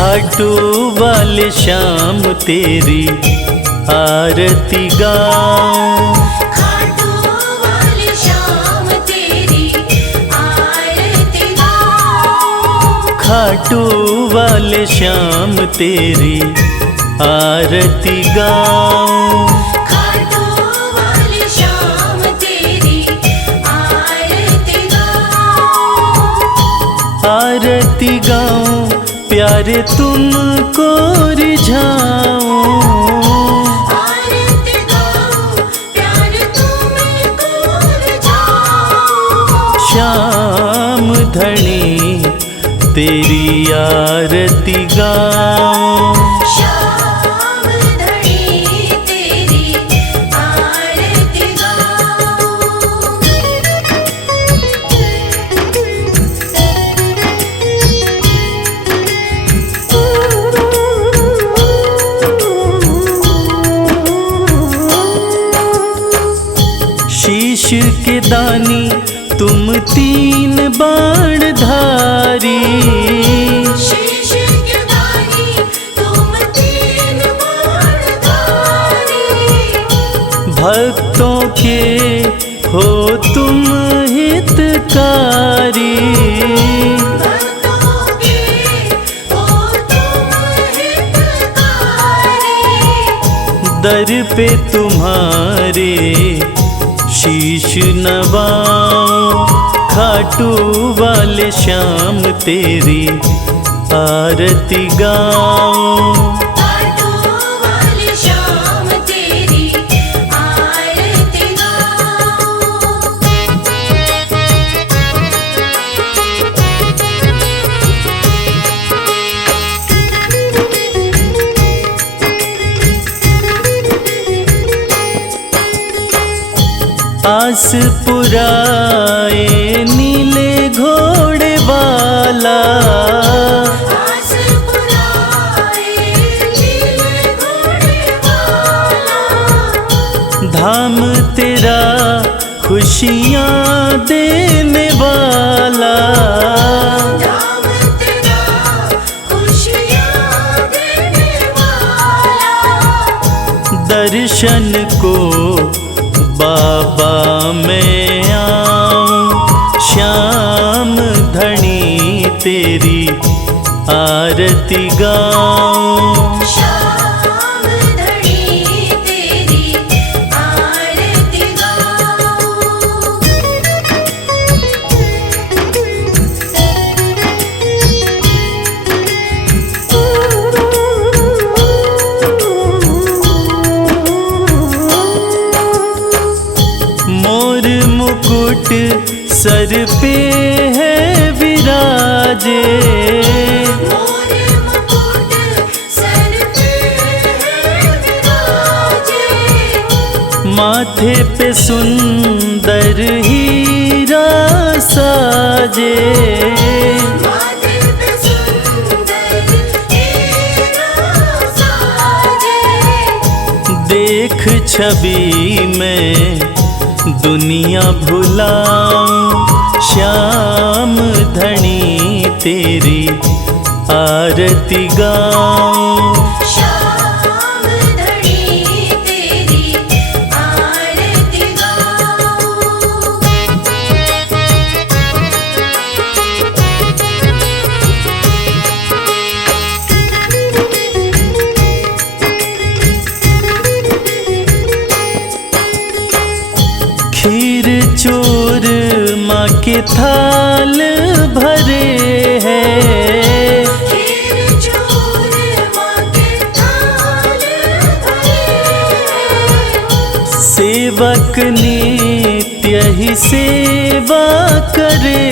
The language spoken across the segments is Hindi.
खाटू वाले श्याम तेरी आरती गाऊं, खाटू वाले श्याम तेरी आरती गाऊं, खाटू वाले श्याम तेरी आरती गाऊं, खाटू वाले श्याम तेरी आरती गाऊं, आरती गाऊं प्यारे तुमको रिझाऊं, आरती गाऊं प्यारे तुमको रिझाऊं, श्याम धनी तेरी आरती गाऊं, श्याम धनी तेरी आरती गाऊं। शीश के दानी तुम तीन बाण धारी, शीश के दानी तुम तीन बाणधारी, भक्तों के हो तुम हितकारी, भक्तों के हो तुम हितकारी, दर पे तुम्हारे शीश नवाऊं, खाटू वाले श्याम तेरी आरती गाऊं, खाटू वाले श्याम तेरी आरती गाऊं। आस पुराए नीले घोड़े वाला, आस पुराए नीले घोड़े वाला, धाम तेरा खुशियाँ देने वाला, धाम तेरा खुशियाँ देने वाला, दर्शन को बाबा मैं आऊं, श्याम धनी तेरी आरती गाऊं, श्याम धनी तेरी आरती गाऊं। मोर मुकुट सर पे है विराजे, मोर मुकुट सर पे है विराजे, माथे पे सुंदर हीरा साजे, माथे पे सुंदर हीरा साजे, देख छवि में दुनिया भुलाऊं, श्याम धनी तेरी आरती गाऊं, श्याम धनी तेरी आरती गाऊं। खीर चोर माँ के थाल भरे हैं, खीर चोर माँ के थाल भरे हैं, सेवक नित्य ही सेवा करे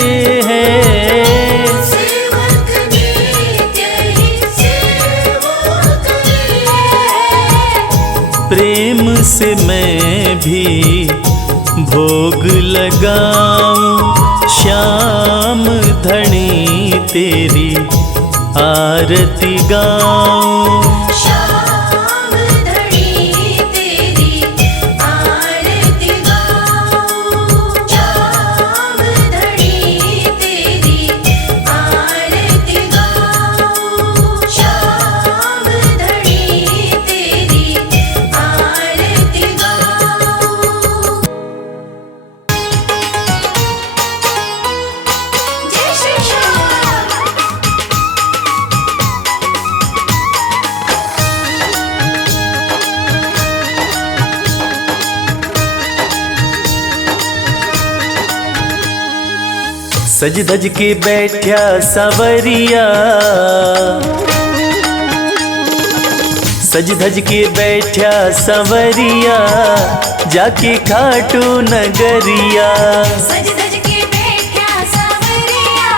हैं, सेवक नित्य ही सेवा करे हैं, प्रेम से मैं भी भोग लगाऊं, श्याम धनी तेरी आरती गाऊं, श्याम धनी तेरी आरती गाऊं, श्याम धनी तेरी आरती गाऊं। सज धज के बैठा सवरिया, सज धज के बैठा सवरिया, जाके खाटू नगरिया। सज धज के बैठा सवरिया,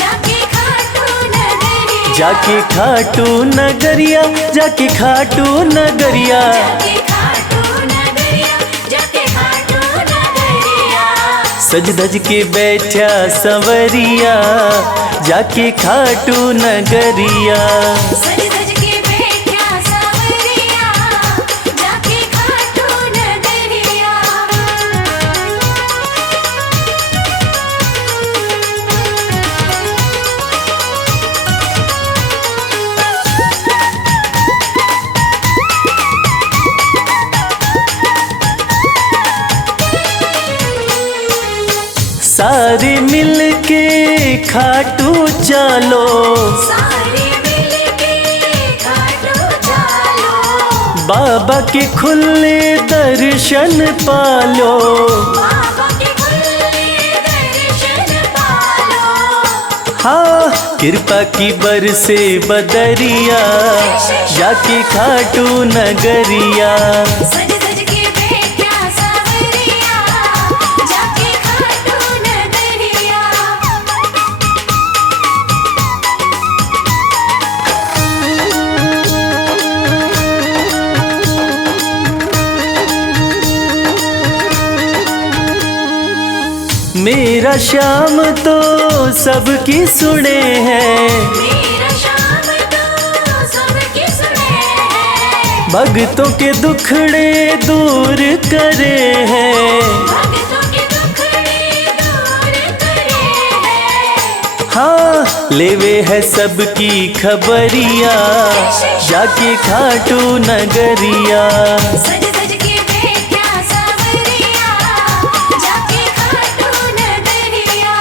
जाके खाटू नगरिया। जाके खाटू नगरिया, जाके खाटू नगरिया। जाके खाटू नगरिया, जाके खाटू नगरिया। सज धज के बैठा सवरिया, जाके खाटू नगरिया। सज धज के बैठा सवरिया, जाके खाटू नगरिया। सारे मिलके खाटू चलो, सारे मिलके खाटू चलो। बाबा के खुले दर्शन पालो। बाबा के खुले दर्शन पालो। हाँ कृपा की बरसे बदरिया, जाके खाटू नगरिया। सज धज के बैठा सवरिया, जाके खाटू नगरिया। मेरा श्याम तो सबकी सुने हैं, मेरा श्याम तो सबकी सुने हैं। भक्तों के दुखड़े दूर करे हैं। भक्तों के दुखड़े दूर करे हैं। हाँ लेवे है सबकी खबरिया, जाके खाटू नगरिया। सज धज के बैठा सवरिया, जाके खाटू नगरिया।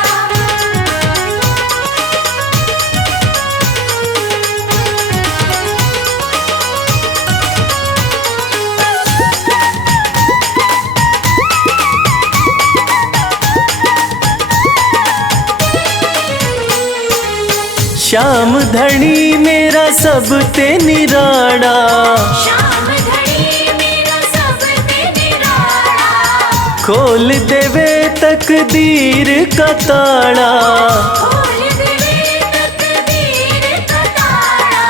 श्याम धनी मेरा सब ते निराड़ा, श्याम धनी मेरा सब ते निराला। खोल देवे तकदीर का ताड़ा। खोल देवे तकदीर का ताला।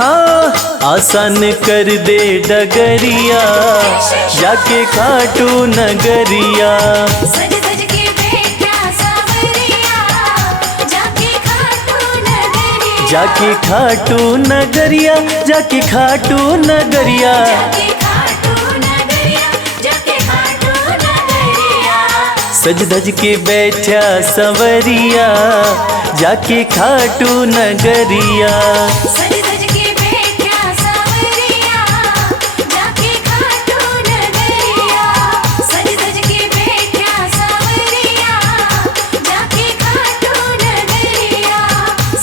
हाँ आसान कर दे डगरिया, जाके खाटू नगरिया। सज धज के बैठा सवरिया, जाके खाटू नगरिया। जाके खाटू नगरिया, जाके खाटू नगरिया। जाके खाटू नगरिया, जाके खाटू नगरिया। सज धज के बैठा सवरिया, जाके खाटू नगरिया। सज धज के बैठा सवरिया, जाके खाटू नगरिया। सज धज के बैठा सवरिया, जाके खाटू नगरिया।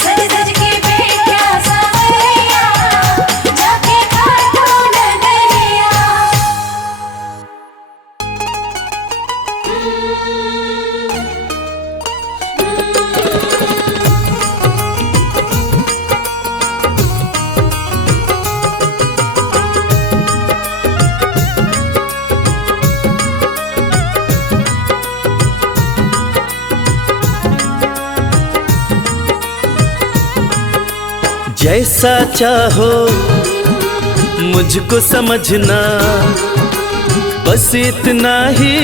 सज धज के बैठा सवरिया, जाके खाटू नगरिया। जैसा चाहो मुझको समझना, बस इतना ही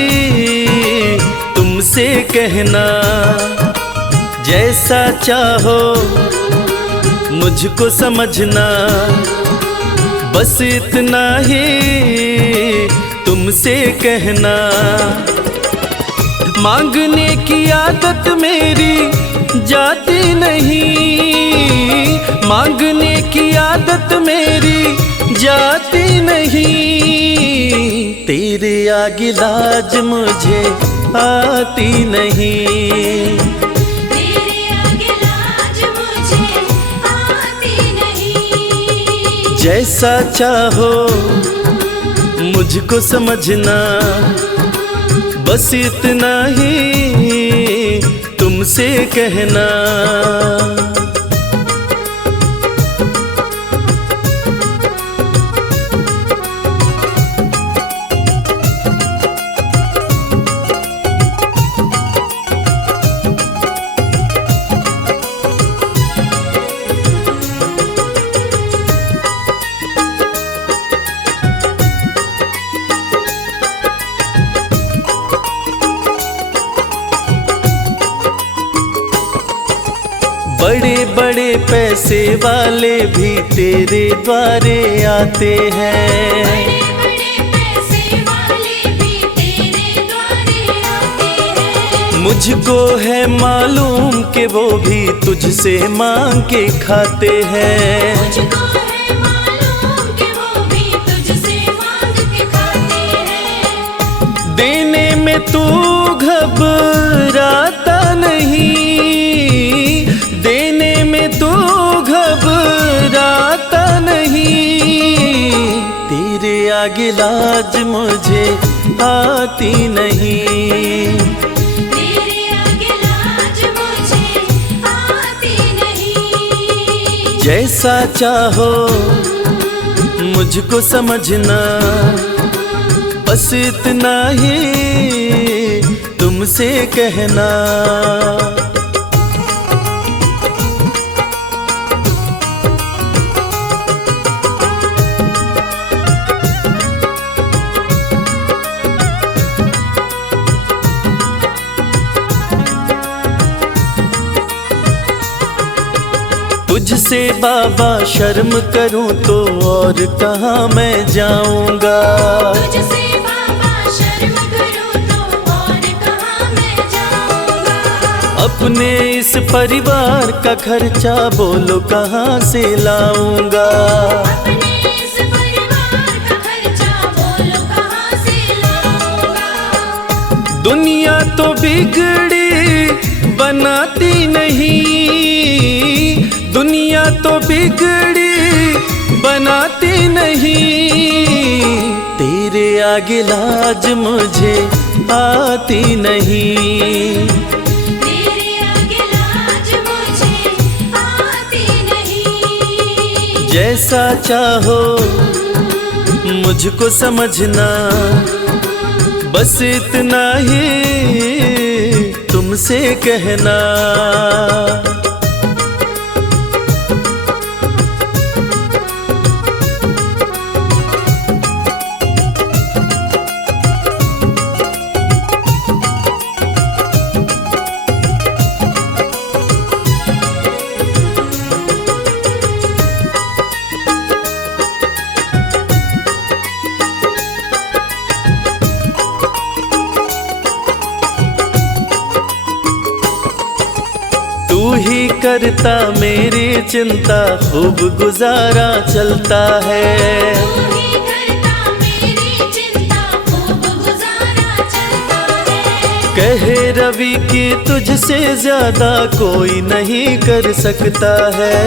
तुमसे कहना। जैसा चाहो मुझको समझना, बस इतना ही तुमसे कहना। मांगने की आदत मेरी जाती नहीं, मांगने की आदत मेरी जाती नहीं। तेरे आगे लाज मुझे आती नहीं। तेरे आगे लाज मुझे आती नहीं। जैसा चाहो मुझको समझना, बस इतना ही तुमसे कहना। बड़े बड़े पैसे वाले भी तेरे द्वारे आते हैं। बड़े पैसे वाले भी तेरे द्वारे आते हैं। मुझको है मालूम कि वो भी तुझसे मांग के खाते हैं। मुझको है मालूम कि वो भी तुझसे मांग के खाते हैं। देने में तू घबराता नहीं, देने में तू घबराता नहीं। तेरे आगे लाज मुझे आती नहीं। तेरे आगे लाज मुझे आती नहीं। जैसा चाहो मुझको समझना, बस इतना ही तुमसे कहना। तुझसे बाबा शर्म करूं तो और कहाँ मैं जाऊंगा। तुझसे बाबा शर्म करूं तो और कहाँ मैं जाऊंगा। अपने इस परिवार का खर्चा बोलो कहाँ से लाऊंगा। अपने इस परिवार का खर्चा बोलो कहाँ से लाऊंगा। दुनिया तो बिगड़ी बनाती नहीं, दुनिया तो बिगड़ी बनाती नहीं। तेरे आगे लाज मुझे आती नहीं। तेरे आगे लाज मुझे आती नहीं। जैसा चाहो मुझको समझना, बस इतना ही तुमसे कहना। तू ही करता मेरी चिंता, खूब गुजारा चलता है। तू ही करता मेरी चिंता, खूब गुजारा चलता है। कहे रवि कि तुझसे ज्यादा कोई नहीं कर सकता है।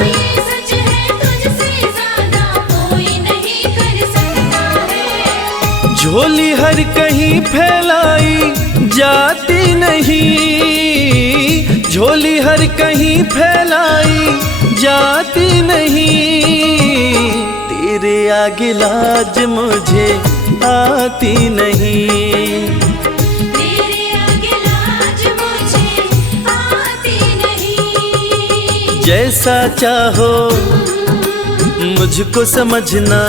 ये सच है, तुझसे ज्यादा कोई नहीं कर सकता है। झोली हर कहीं फैलाई जाती नहीं, झोली हर कहीं फैलाई जाती नहीं। तेरे आगे लाज मुझे आती नहीं। तेरे आगे लाज मुझे आती नहीं। जैसा चाहो मुझको समझना,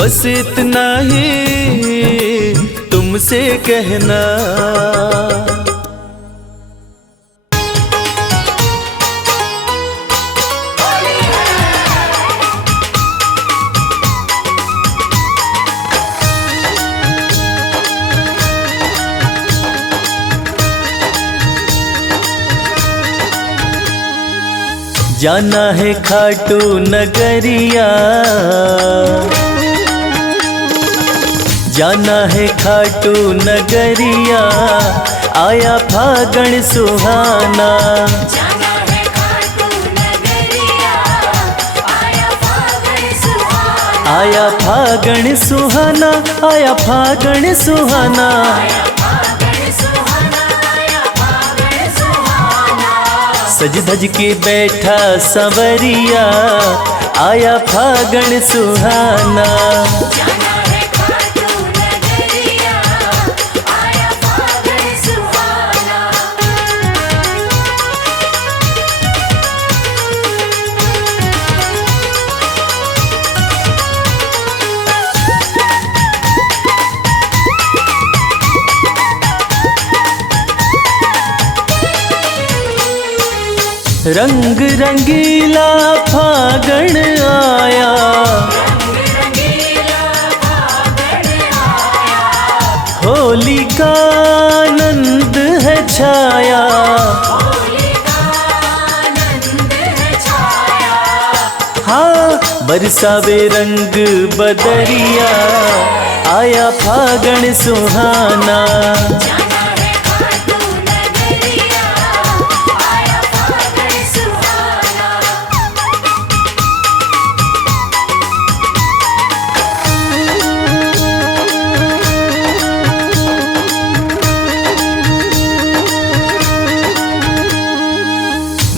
बस इतना ही तुमसे कहना। जाना है खाटू नगरिया, जाना है खाटू नगरिया, आया फागण सुहाना। जाना है खाटू नगरिया, आया फागण सुहाना। आया फागण सुहाना, आया फागण सुहाना। आया फागण सुहाना, आया फागण सज धज के बैठा संवरिया, आया फागण सुहाना। जाना है खाटू नगरिया, आया फागण सुहाना। रंग रंगीला फागण आया, रंगीला फागण आया, होली का आनंद है छाया। होली का आनंद है छाया। हाँ बरसावे रंग बदरिया, आया फागण सुहाना। जाना है खाटू नगरिया, आया फागण सुहाना।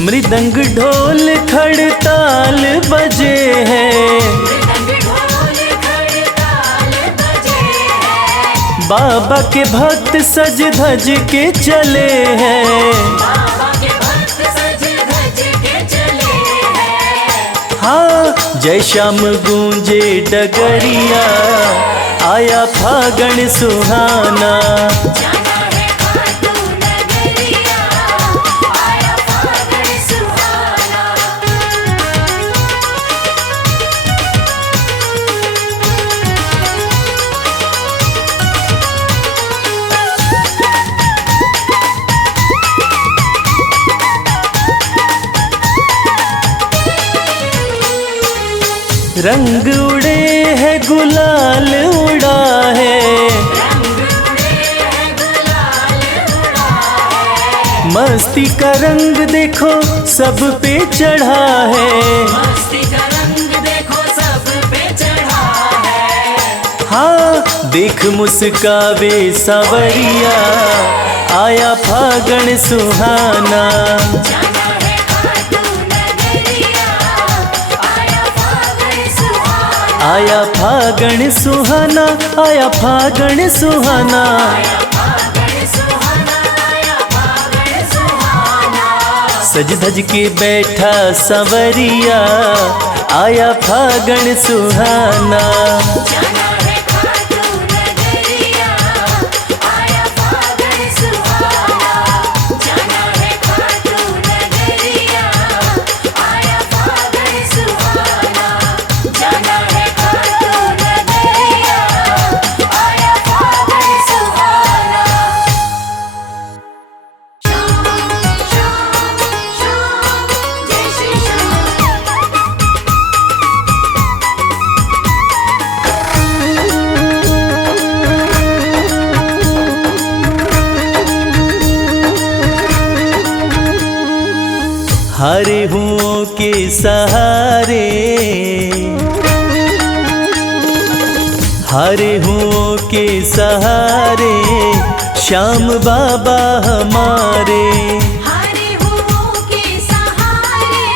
मृदंग ढोल खड़ताल बजे हैं, मृदंग ढोल खड़ताल बजे हैं, बाबा के भक्त सज धज के चले हैं। बाबा के भक्त सज धज के चले हैं। हाँ जय श्याम गूंजे डगरिया, आया फागण सुहाना। जाना है खाटू नगरिया, आया फागण सुहाना। रंग उड़े है गुलाल उड़ा है, रंग उड़े हैं गुलाल उड़ा है, मस्ती का रंग देखो सब पे चढ़ा है। मस्ती का रंग देखो सब पे चढ़ा है। हाँ देख मुस्कावे सावरिया, आया फागण सुहाना। जाना है खाटू नगरिया, आया फागण सुहाना। आया फागण सुहाना, आया फागण सुहाना। आया फागण सुहाना, आया फागण सुहाना। सज धज के बैठा संवरिया, आया फागण सुहाना। जाना है खाटू नगरिया, आया फागण सुहाना। जाना है खाटू नगरिया, आया फागण सुहाना। जाना है खाटू नगरिया, आया फागण सुहाना। श्याम श्याम श्याम जय श्री श्याम। हरे हुओं के सहारे, हरे हुओं के सहारे, श्याम बाबा हमारे। हरे हुओं के सहारे,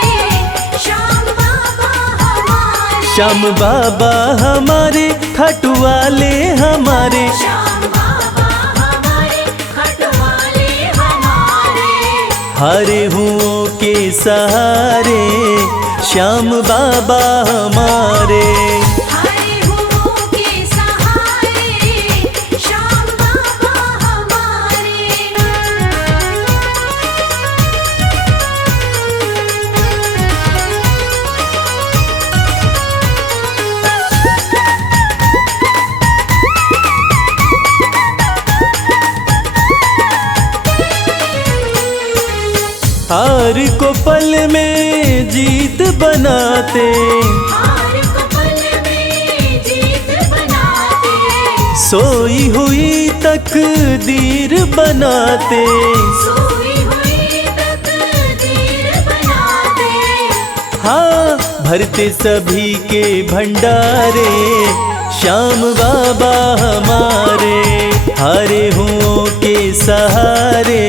श्याम बाबा हमारे। श्याम बाबा हमारे, खाटू वाले हमारे। श्याम बाबा हमारे, खटवाले हमारे। हरे हुओं के सहारे, श्याम बाबा हमारे। हरे हुओं के सहारे, श्याम बाबा हमारे। हार को पल में जीत बनाते, हार को पल में जीत बनाते, सोई हुई तकदीर बनाते। सोई हुई तकदीर बनाते। हाँ भरते सभी के भंडारे, श्याम बाबा हमारे। हरे हुओं के सहारे,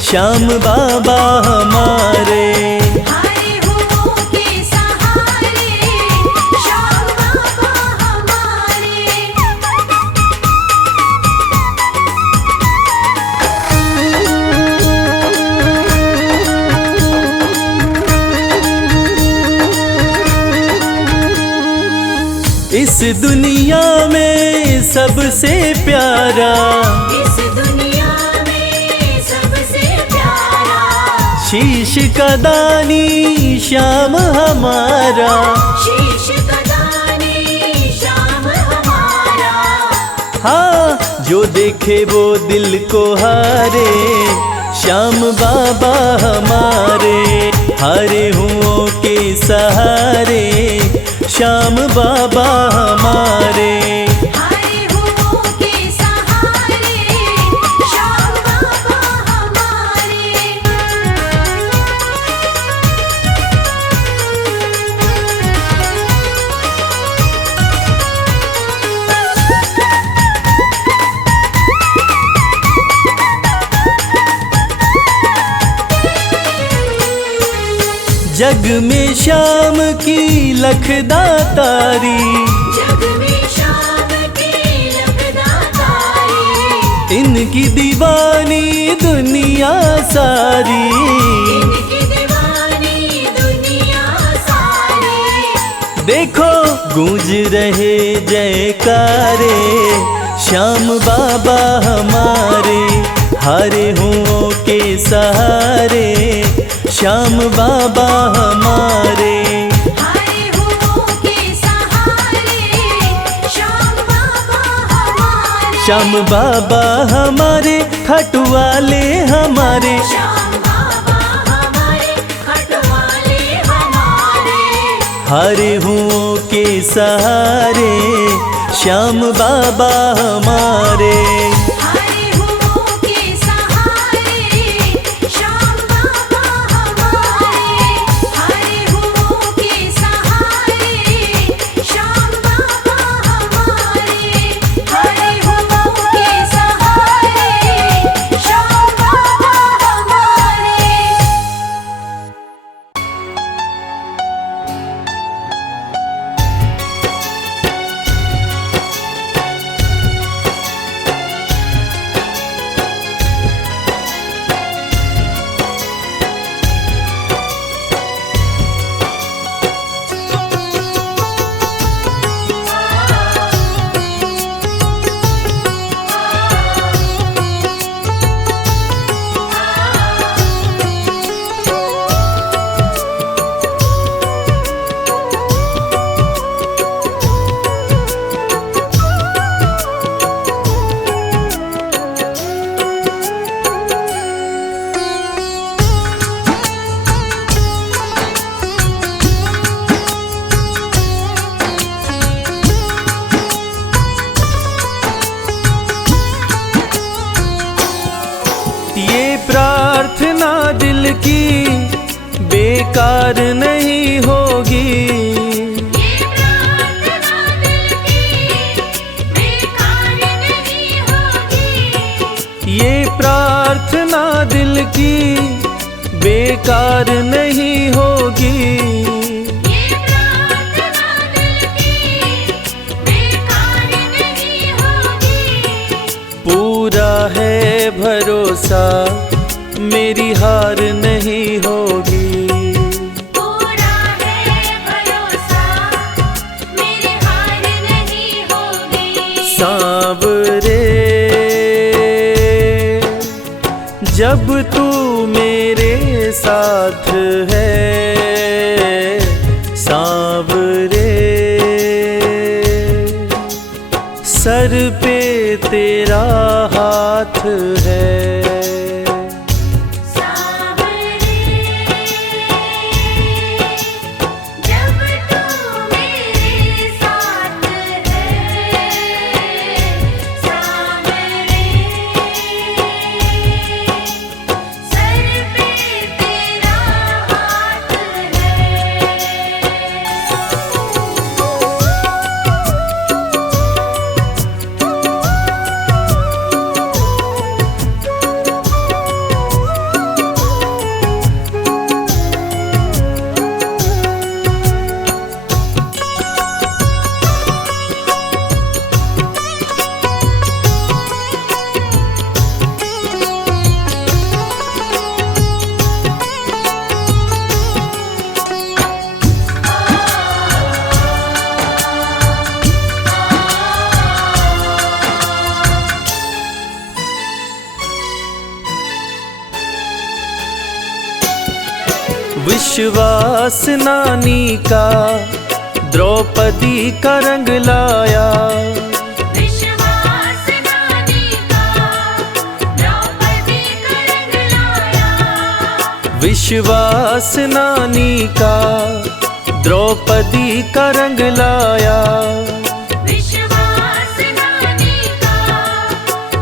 श्याम बाबा हमारे। हारे हुओं के सहारे श्याम बाबा हमारे। इस दुनिया में सबसे प्यारा, इस दुनिया में सबसे प्यारा शीश का दानी श्याम हमारा। शीश का दानी श्याम हमारा। हाँ, जो देखे वो दिल को हारे, श्याम बाबा हमारे। हारे हुओं के सहारे श्याम बाबा हमारे। हारे हुओं के सहारे श्याम बाबा हमारे। जग में श्याम की लखदातारी, जग में श्याम की लखदातारी। इनकी दीवानी दुनिया सारी। इनकी दीवानी दुनिया सारी। देखो गूंज रहे जयकारे श्याम बाबा हमारे। हारे हुओं के सहारे श्याम बाबा हमारे। हारे हुओं के सहारे श्याम बाबा हमारे। श्याम बाबा हमारे, खटवाले हमारे। श्याम बाबा हमारे, खटवाले हमारे। हारे हुओं के सहारे श्याम बाबा हमारे। हारे हुओं के सहारे श्याम बाबा हमारे। हारे हुओं के सहारे श्याम बाबा हमारे। हारे हुओं के सहारे श्याम बाबा हमारे। ये प्रार्थना दिल की बेकार नहीं होगी। ये प्रार्थना दिल की बेकार नहीं होगी। ये प्रार्थना दिल की बेकार नहीं होगी। ये प्रार्थना दिल की बेकार नहीं होगी। पूरा है भरोसा मेरी हार नहीं होगी। पूरा है भरोसा मेरी हार नहीं होगी। सांवरे जब तू मेरे साथ है, सांवरे सर पे तेरा हाथ है। सांवरे जब तू मेरे साथ है। सांवरे सर पे तेरा हाथ है। विश्वास नानी का द्रौपदी का रंग लाया। विश्वास नानी का द्रौपदी का रंग लाया। विश्वास नानी का द्रौपदी का रंग लाया। विश्वास नानी का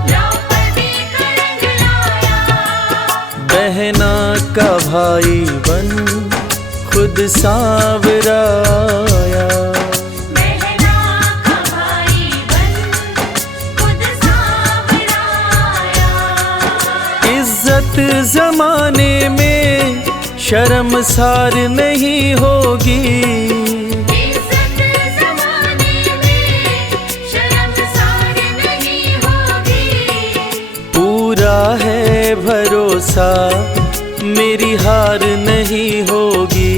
द्रौपदी का रंग लाया। बहना का भाई बन खुद सांवराया। बहना का भाई बन खुद सांवराया। इज्जत जमाने में शर्मसार नहीं होगी। इज्जत ज़माने में शर्मसार नहीं होगी। पूरा है भरोसा मेरी हार नहीं होगी।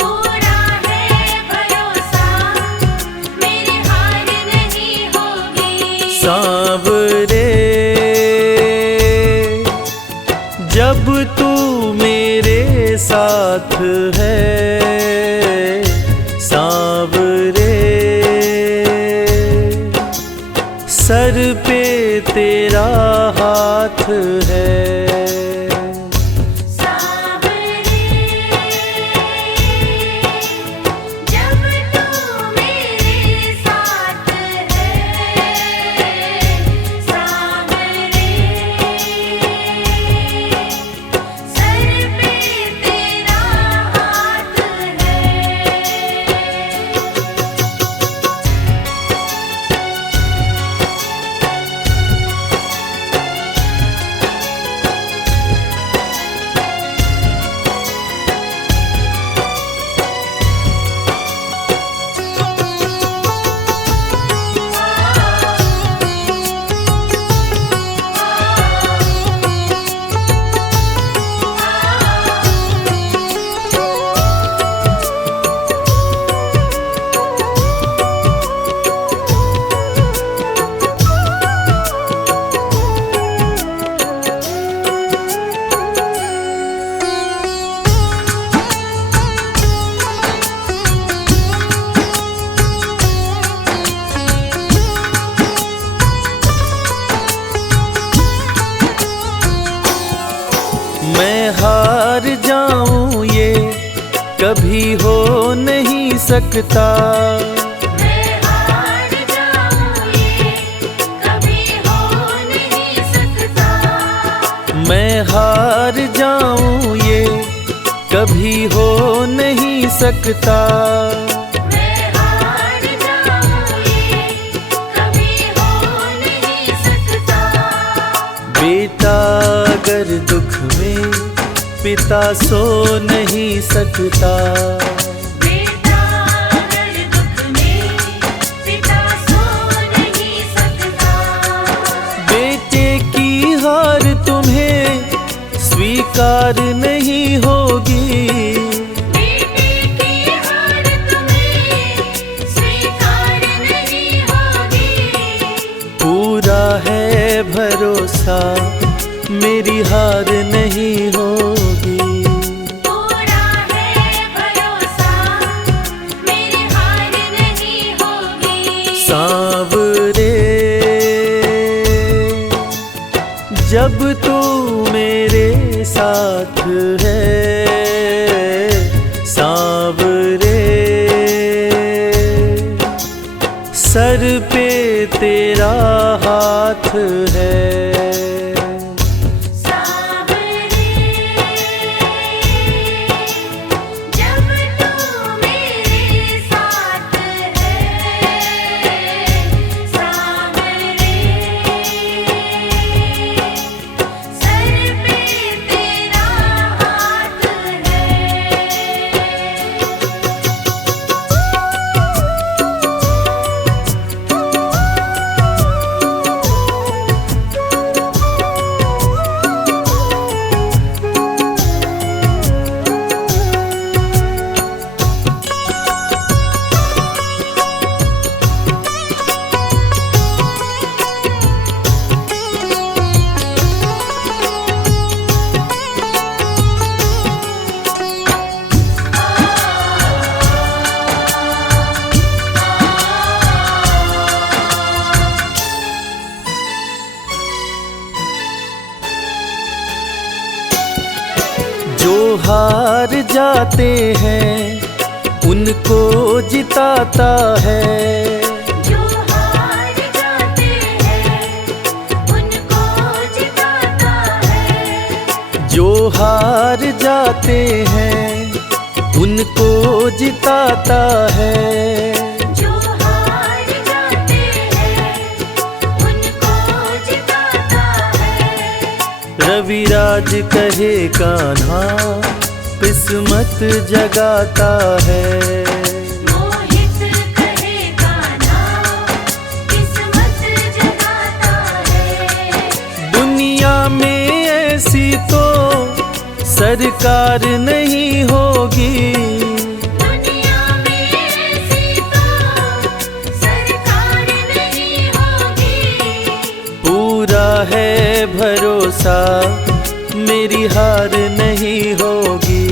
पूरा है भरोसा मेरी हार नहीं होगी। सांवरे जब तू मेरे साथ है, सांवरे सर पे तेरा हाथ है। सांवरे जब तू मेरे साथ है, सांवरे सर पे तेरा हाथ है। मैं हार जाऊं ये कभी हो नहीं सकता। मैं हार जाऊं ये कभी हो नहीं सकता। मैं हार जाऊं ये कभी हो नहीं सकता। मैं हार जाऊं ये कभी हो नहीं सकता। बेटा अगर दुख में पिता सो नहीं सकता। बेटा अगर दुख में पिता सो नहीं सकता। बेटे की हार तुम्हें स्वीकार नहीं होगी। बेटे की हार तुम्हें स्वीकार नहीं होगी। पूरा है भरोसा मेरी हार नहीं होगी। पूरा है भरोसा मेरी हार नहीं होगी। सांवरे जब तू मेरे साथ है, सांवरे सर पे तेरा हाथ है। जब तू मेरे साथ है, सांवरे सर पे तेरा हाथ है। जाते हैं उनको जिताता है। जो हार जाते हैं उनको जिताता है। जो हार जाते हैं उनको जिताता है। जो हार जाते हैं उनको जिताता है। रविराज कहे कान्हा किस्मत जगाता है। मोहित कहे कान्हा किस्मत जगाता है। दुनिया में ऐसी तो सरकार नहीं होगी। दुनिया में ऐसी तो सरकार नहीं होगी। पूरा है भरोसा मेरी हार नहीं होगी।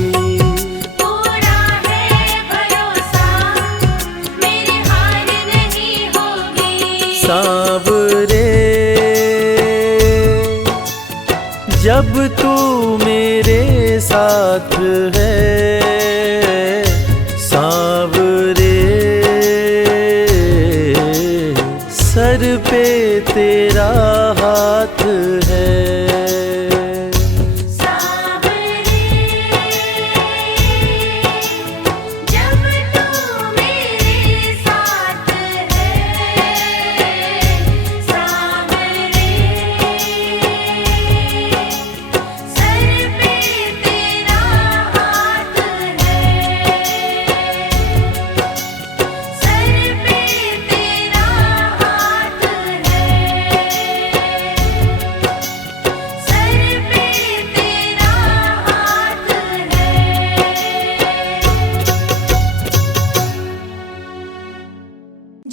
पूरा है भरोसा मेरी हार नहीं होगी। सांवरे जब तू मेरे साथ है, सांवरे सर पे तेरा हाथ है। सांवरे जब तू मेरे साथ है। सांवरे सर पे तेरा हाथ है। सर पे तेरा हाथ है। सर पे तेरा हाथ है।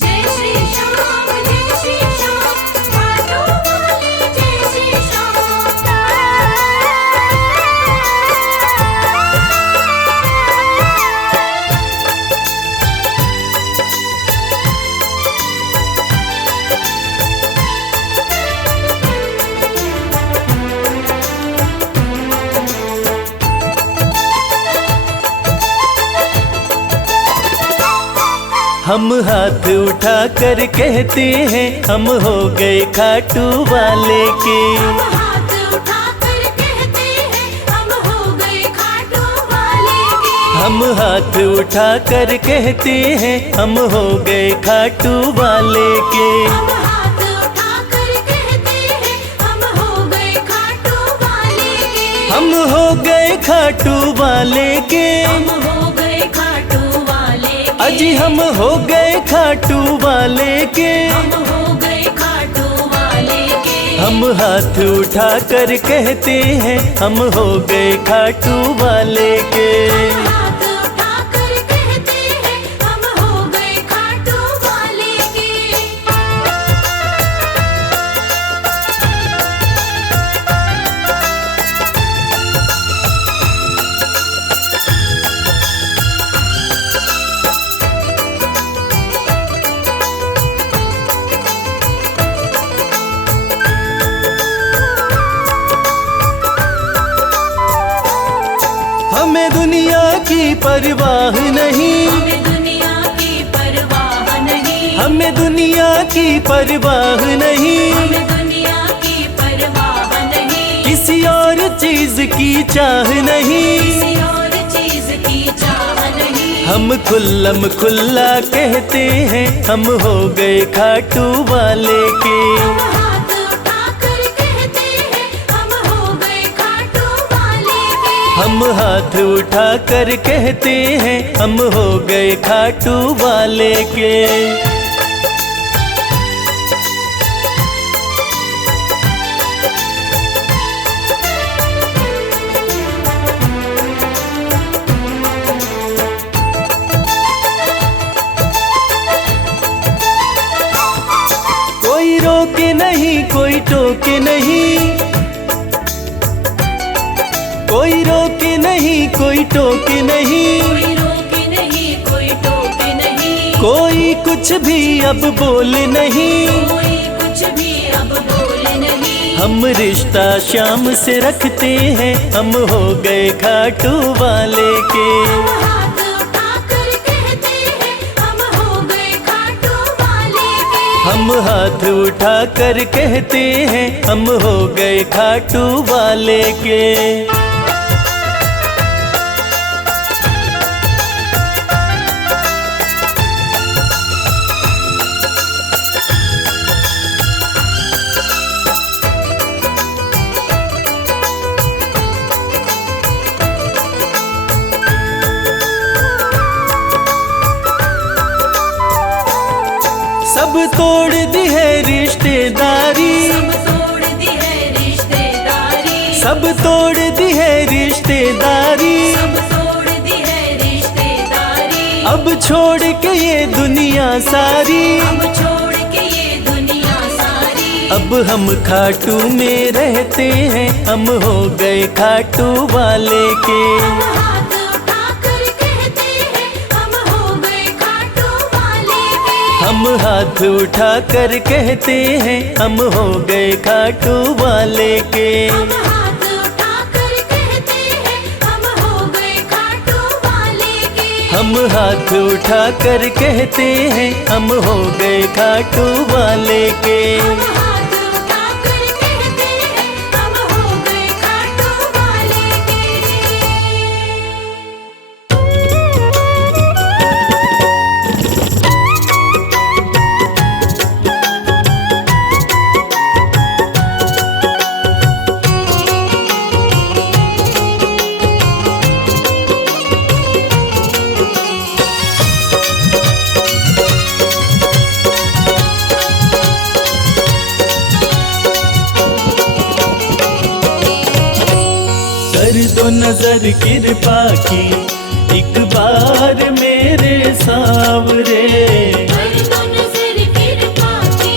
जय श्री श्याम जय श्री श्याम खाटू वाले जय श्री हम हाथ उठा कर कहते हैं हम हो गए खाटू वाले के। हम हाथ उठाकर कहते हैं हम हो गए खाटू वाले के। हम हाथ उठा कर कहते हैं हम हो गए खाटू वाले के। हम हाथ उठाकर कहते हैं हम हो गए खाटू वाले के। हम हो गए खाटू वाले के। हम हो गए खाटू वाले के। अजी हम हो गए खाटू वाले के। हम हो गए खाटू वाले के। हम हाथ उठा कर कहते हैं हम हो गए खाटू वाले के। हम हाथ उठाकर कहते हैं हम हो गए खाटू वाले के। हमें दुनिया की परवाह नहीं। हमें दुनिया की परवाह नहीं। हमें दुनिया की परवाह नहीं। हमें दुनिया की परवाह नहीं। किसी और चीज की चाह नहीं। किसी और चीज की चाह नहीं। हम खुल्लम खुल्ला कहते हैं हम हो गए खाटू वाले के। हम हाथ उठाकर कहते हैं हम हो गए खाटू वाले के। हम हाथ उठा कर कहते हैं हम हो गए खाटू वाले के। कोई रोके नहीं कोई टोके नहीं। कोई रोके नहीं कोई टोके नहीं। कोई रोके नहीं कोई टोके नहीं। कोई कुछ भी अब बोले नहीं। कोई कुछ भी अब बोले नहीं। हम रिश्ता शाम से रखते हैं, हम हो गए खाटू वाले के। हाथ उठाकर कहते हैं हम हो गए खाटू वाले के। हम हाथ उठा कर कहते हैं, हम हो गए खाटू वाले के। सब तोड़ दी है रिश्तेदारी, सब तोड़ दी है रिश्तेदारी। सब तोड़ दी है रिश्तेदारी। सब तोड़ दी है रिश्तेदारी। अब छोड़ के ये दुनिया सारी, अब छोड़ के ये दुनिया सारी। अब हम खाटू में रहते हैं, हम हो गए खाटू वाले के। हाथ उठाकर कहते हैं हम हो गए खाटू वाले के। हम हाथ उठा कर कहते हैं, हम हो गए खाटू वाले के। हम हाथ उठाकर कहते हैं हम हो गए खाटू वाले के। हम हाथ उठा कर कहते हैं, हम हो गए खाटू वाले के। हम हाथ उठाकर कहते हैं हम हो गए खाटू वाले के। कर दो नजर कृपा की एक बार मेरे सावरे। कर दो नजर कृपा की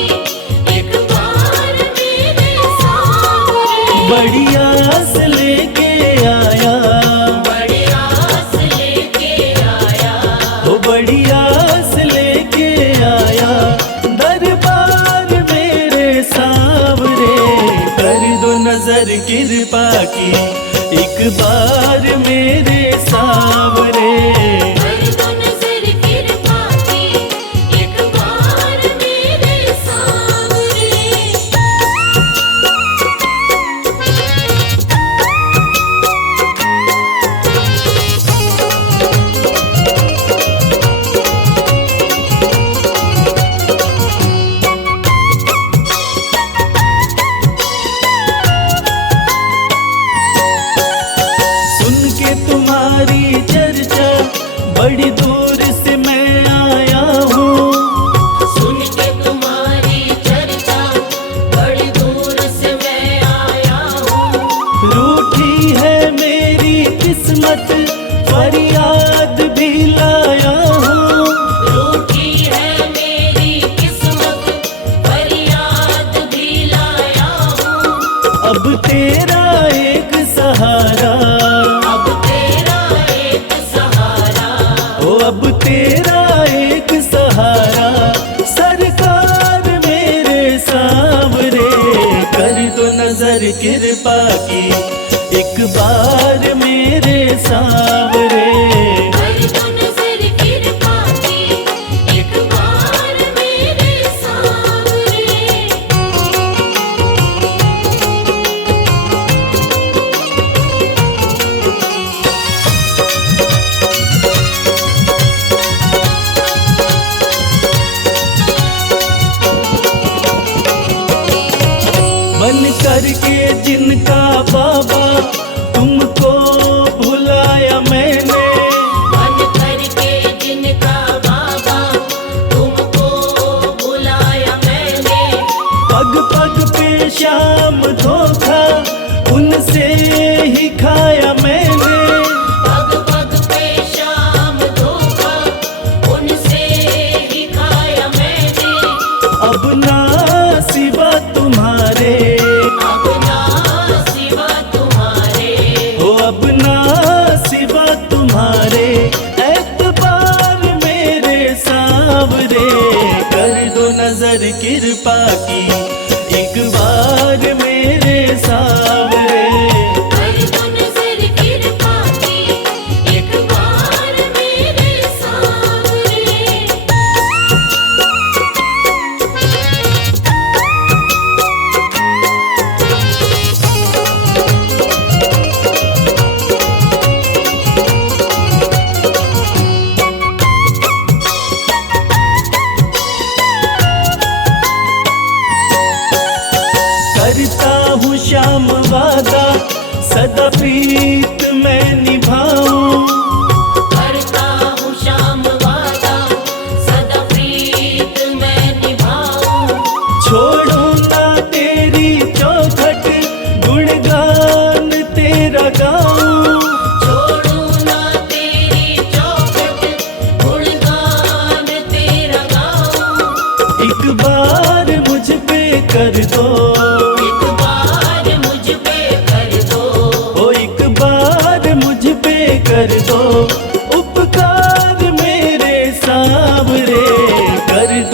एक बार मेरे सामने। बड़ी आस लेके आया, बड़ी आस लेके आया। वो बड़ी आस लेके आया, दरबार मेरे सावरे। कर दो नजर कृपा की एक बार मेरे सावरे। कर दो नजर कृपा की एक बार मेरे सामने। सुन के तुम्हारी चर्चा बड़ी दूर से मैं आया हूँ। सुन के तुम्हारी चर्चा बड़ी दूर से मैं आया हूँ। रूठी है मेरी किस्मत, फरियाद भी लाया हूँ। रूठी है मेरी किस्मत, फरियाद भी लाया हूँ। अब तेरा एक सहारा, अब तेरा एक सहारा। ओ अब तेरा एक सहारा, सरकार मेरे सावरे। कर दो नजर कृपा की एक बार मेरे सावरे। कर दो नजर कृपा की एक बार मेरे सामने। बन करके जिनका बाबा तुमको भुलाया मैंने। बन करके जिनका बाबा तुमको बुलाया मैंने। पग पग पे शाम धोखा उनसे ही खाया मैंने। पग पग पे शाम धोखा उनसे ही खाया मैंने। अब ना सिवा तुम्हारे, अब ना सिवा तुम्हारे। हो अब ना सिवा तुम्हारे, एतबार मेरे सावरे। कर दो नजर कृपा की एक बार मेरे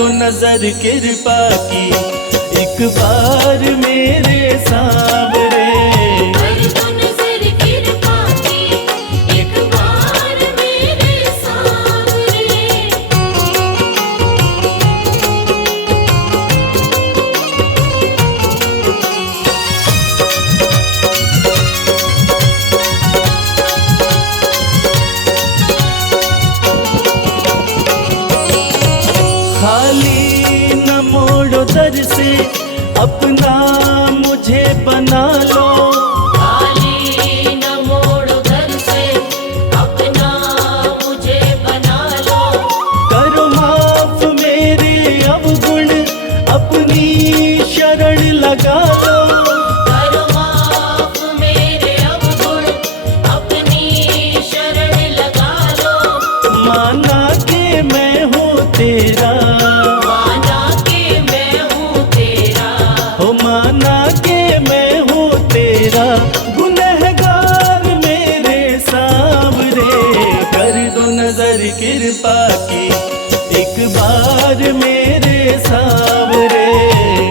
दो नजर कृपा की, एक बार मेरे सांवरे। कर दो नजर कृपा की, एक बार मेरे सांवरे। खाली न मोड़ो दर से, अपना मुझे बना लो। खाली न मोड़ो दर से, अपना मुझे बना लो। करो माफ मेरे अवगुण, अपनी शरण लगा लो। करो माफ मेरे अवगुण, अपनी शरण लगा लो। माना के मैं हूँ तेरा, माना के मैं हूँ तेरा। हो माना के मैं हूँ तेरा, गुनहगार मेरे सांवरे। कर दो नजर कृपा की, एक बार मेरे सांवरे।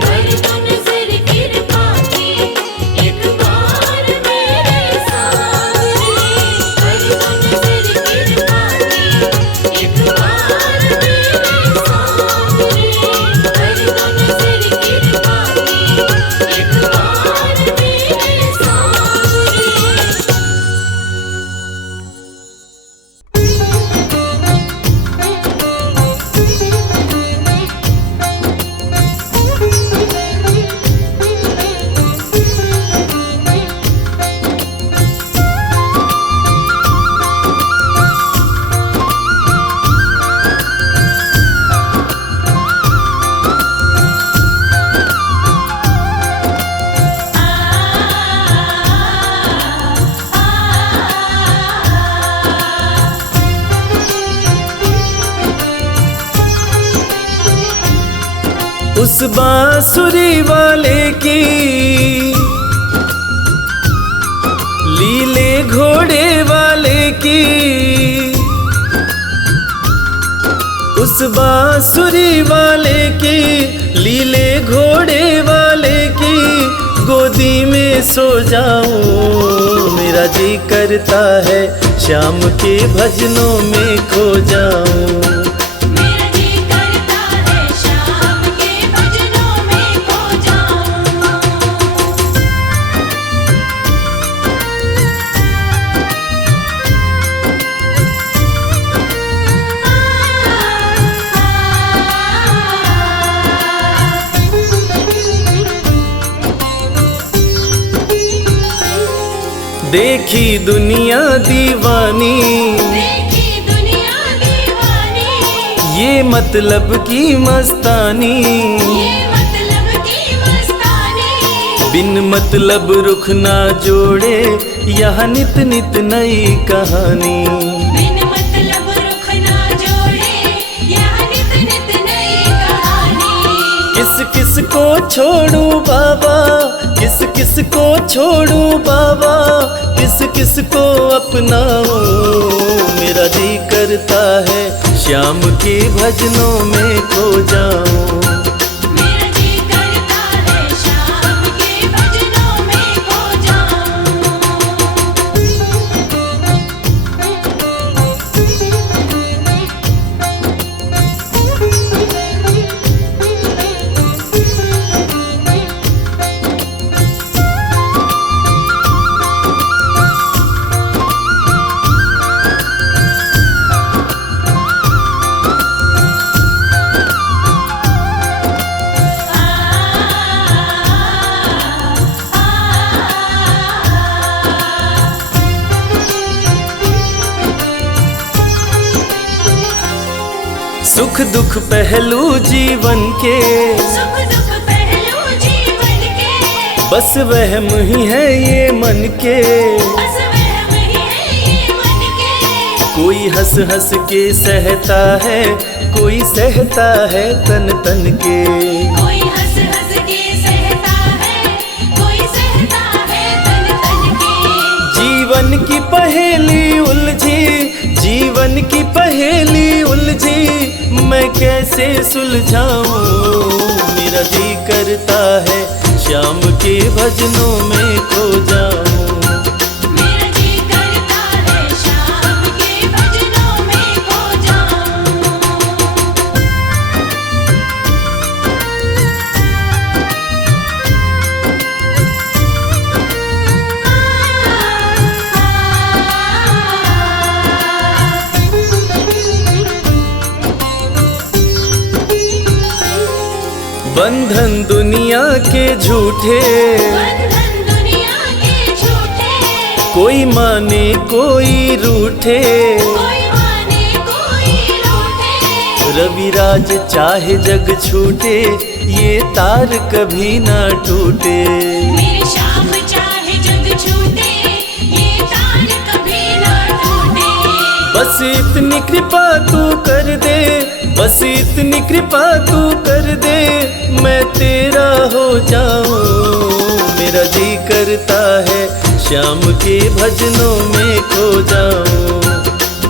कर दो नजर कृपा की, एक बार मेरे सांवरे। कर दो नजर कृपा की, एक बार मेरे सांवरे। कर दो नजर कृपा की, एक बार मेरे सांवरे। उस बांसुरी वाले की लीले घोड़े वाले की, उस बांसुरी वाले की लीले घोड़े वाले की गोदी में सो जाऊं। मेरा जी करता है शाम के भजनों में खो जाऊं। मेरा जी करता है शाम के भजनों में खो जाऊं। देखी दुनिया दीवानी, देखी दुनिया दीवानी। ये मतलब की मस्तानी। ये मतलब की मस्तानी। बिन मतलब रुख ना जोड़े, यहाँ नित नित नई कहानी। बिन मतलब रुख ना जोड़े, यहाँ नित नित नई कहानी। किस किस को छोड़ू बाबा, किस किस को छोड़ू बाबा, किस किस को अपनाऊं। मेरा जी करता है श्याम के भजनों में खो जाऊं। मेरा जी करता है शाम के भजनों में खो जाऊं। सुख दुख पहलू जीवन के, सुख दुख पहलू जीवन के। बस वहम ही है ये मन के। बस वहम ही है ये मन के। कोई हंस हंस के सहता है, कोई सहता है तन तन के। कोई हंस हंस के सहता है, कोई सहता है तन तन के। जीवन की पहेली उलझी, जीवन की पहेली उलझी, मैं कैसे सुलझाऊं, मेरा जी करता है श्याम के भजनों में खो जाऊं। मेरा जी करता है शाम के भजनों में खो जाऊं। बंधन दुनिया के झूठे, बंधन दुनिया के झूठे, कोई माने कोई रूठे, कोई माने कोई रूठे। रविराज चाहे जग छूटे, ये तार कभी ना टूटे। मेरे श्याम चाहे जग छूटे, ये तार कभी ना टूटे। बस इतनी कृपा तू कर दे, बस इतनी कृपा तू कर दे, मैं तेरा हो जाऊं। मेरा जी करता है श्याम के भजनों में खो जाऊं।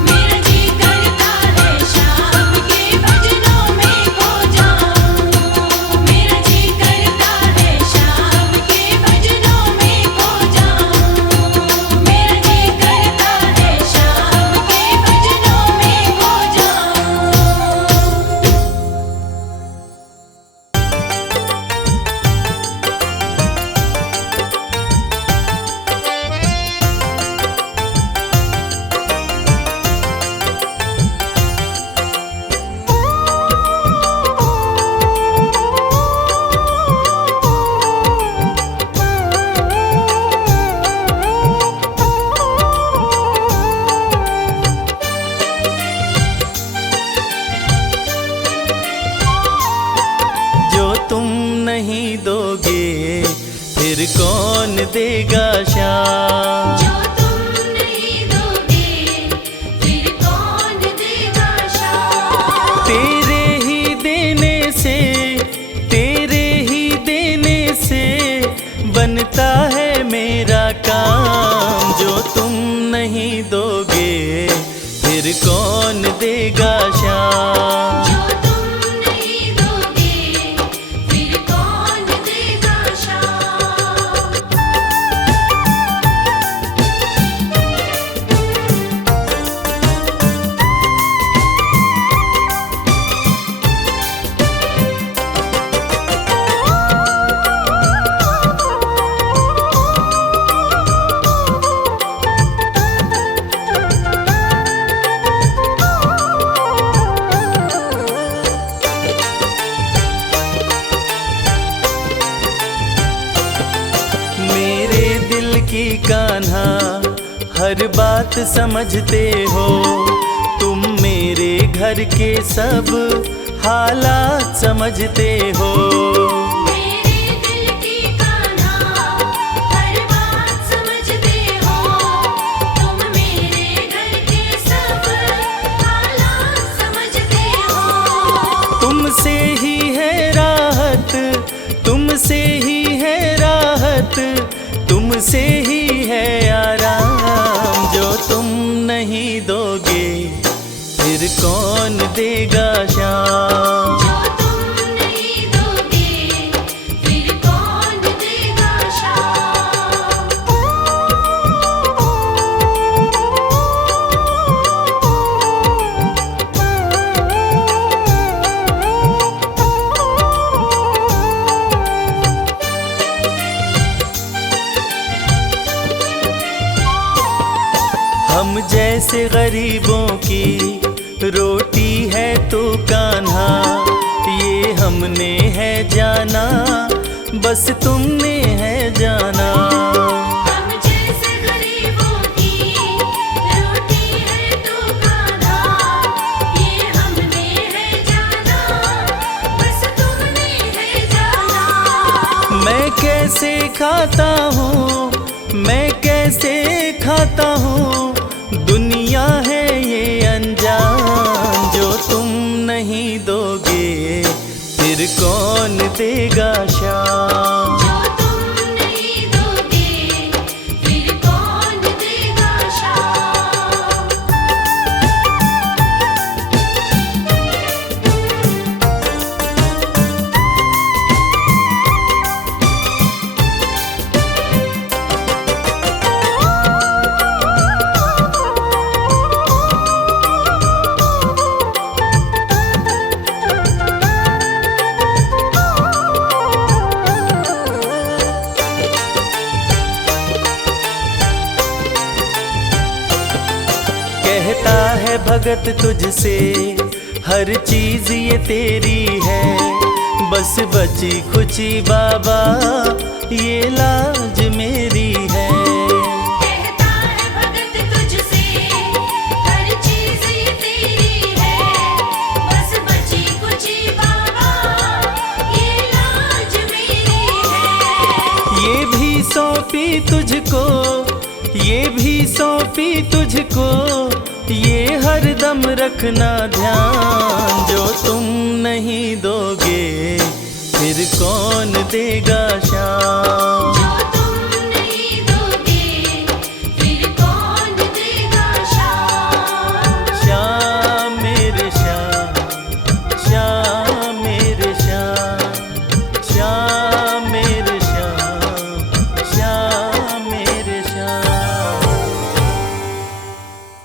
मेरा जी करता है शाम के भजनों में खो जाऊं। मेरा जी करता है शाम के भजनों में खो जाऊं। मेरा जी करता है शाम के भजनों में खो जाऊं। जो तुम नहीं दोगे फिर कौन देगा श्याम। जो तुम नहीं दोगे, फिर कौन देगा शाम। तेरे ही देने से, तेरे ही देने से बनता है मेरा काम। जो तुम नहीं दोगे फिर कौन देगा श्याम। जो तुम नहीं दोगे, फिर कौन देगा शाम। मेरे दिल की कान्हा हर बात समझते हो, तुम मेरे घर के सब हालात समझते हो। मेरे दिल की कान्हा हर बात समझते हो, तुम मेरे घर के सब हालात समझते हो। तुमसे ही है राहत, तुमसे ही है राहत, तुमसे ही है आराम। जो तुम नहीं दोगे फिर कौन देगा श्याम। जो तुम नहीं दोगे, फिर कौन देगा शाम। हम जैसे गरीबों की रोटी है तो कान्हा, ये हमने है जाना, बस तुमने है जाना। हम जैसे गरीबों की रोटी है तो कान्हा, ये हमने है जाना, बस तुमने है जाना। मैं कैसे खाता हूँ, मैं कैसे खाता हूँ, दुनिया है ये अनजान। जो तुम नहीं दोगे फिर कौन देगा श्याम। जो तुम नहीं दोगे, फिर कौन देगा शाम। भगत तुझसे, हर चीज ये तेरी है। बस बची खुची बाबा ये लाज मेरी है। कहता है भगत तुझसे, हर चीज ये तेरी है। बस बची कुची बाबा ये लाज मेरी है। ये भी सौंपी तुझको, ये भी सौंपी तुझको, ये हरदम रखना ध्यान। जो तुम नहीं दोगे फिर कौन देगा शान।